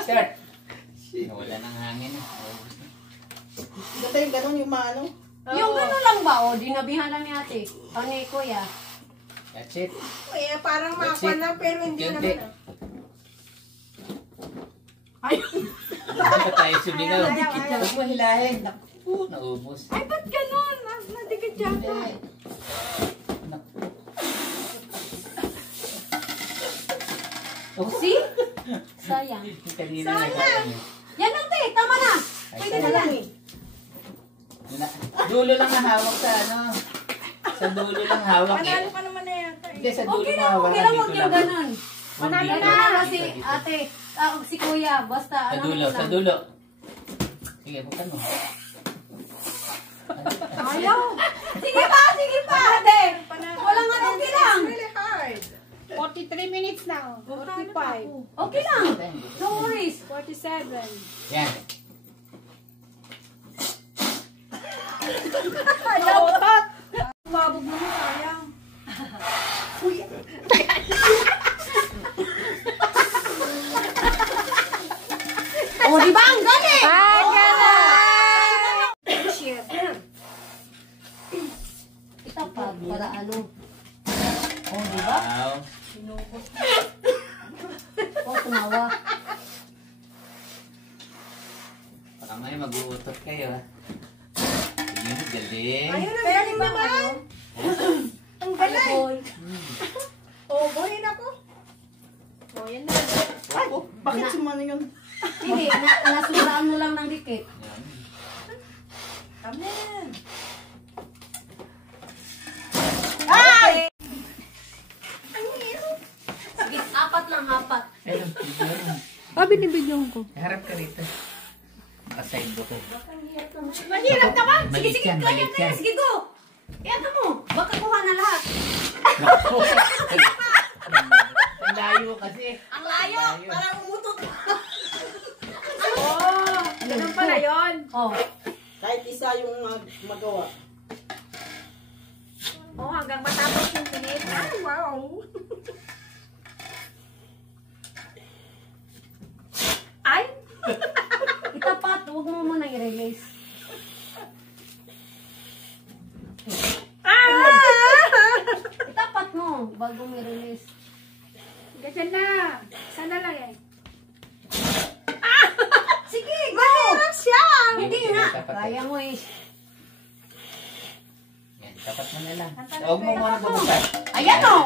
Start. Wala nang hangin. Ganda yung ganun yung maano. Yung gano'n lang ba? O, dinabihan lang ni ate. O ni kuya. That's it. Eh, parang makuha lang pero hindi Yunti. naman. Ay! Dapat tayo sumigaw. Ayaw. Huwag mo hilahin. Naku, naubos. Ay, ba't gano'n? Nadigit yata. Naku. Oh, see? Sayang. Kanina na. Yan lang, te. Tama na. Pwede na lang. Dulo lang ang hawak sa ano. Sa dulo lang hawak. Panalo pa naman na yata. Hindi, sa dulo Okay ng lang, hawak. okay lang. Huwag yung ganun. Manalo Manalo na si ate. Si kuya. Basta, Sa alam mo dulo, lang. sa dulo. Sige, buksan mo. Ayaw. Sige pa, ate. Walang ano, okay lang. It's really hard. 43 minutes now. 45. Okay lang. No worries. 47. Yan. Nautot. Mabog mo, sayang. Oh, di ba? Ang galing! Ang galing! Ito pa, para ano. Oh, di ba? Wow. Oh, tumawa. Baka may mag-uutot kayo ha. Sige, galing. Ayun ang galing naman. Ang galing. Boy. Oh, buhin ako. Oh, yan na. Ay, bakit sumano yun? Hindi, nasuraan mo lang ng dikit. Yan. Amen. Ay! Sige, apat lang, apat. Meron, meron. Ah, binibigyan ko. Harap ka rito. Naka-side ko. Mahirap naman. Sige, Maliit sige, yan, kaya maliit kaya. yan. Sige, go. Iyan mo. Baka kuha na lahat. Naku. Ang layo kasi. Ang layo. Parang umutot. Oh, ganun pala yun. Oh. Kahit isa yung magawa. Oh, hanggang matapos yung minute. Ay, wow. Ay! Itapat. Huwag mo muna i-release. Itapat mo bago mo i-release. Ganyan na. Sana lang eh. Sige, go. Mahirap siya. Hindi Sige, nga. tapat Kaya mo eh. Yan, tapat mo na lang. Huwag mo muna bumuksan. Ayan o.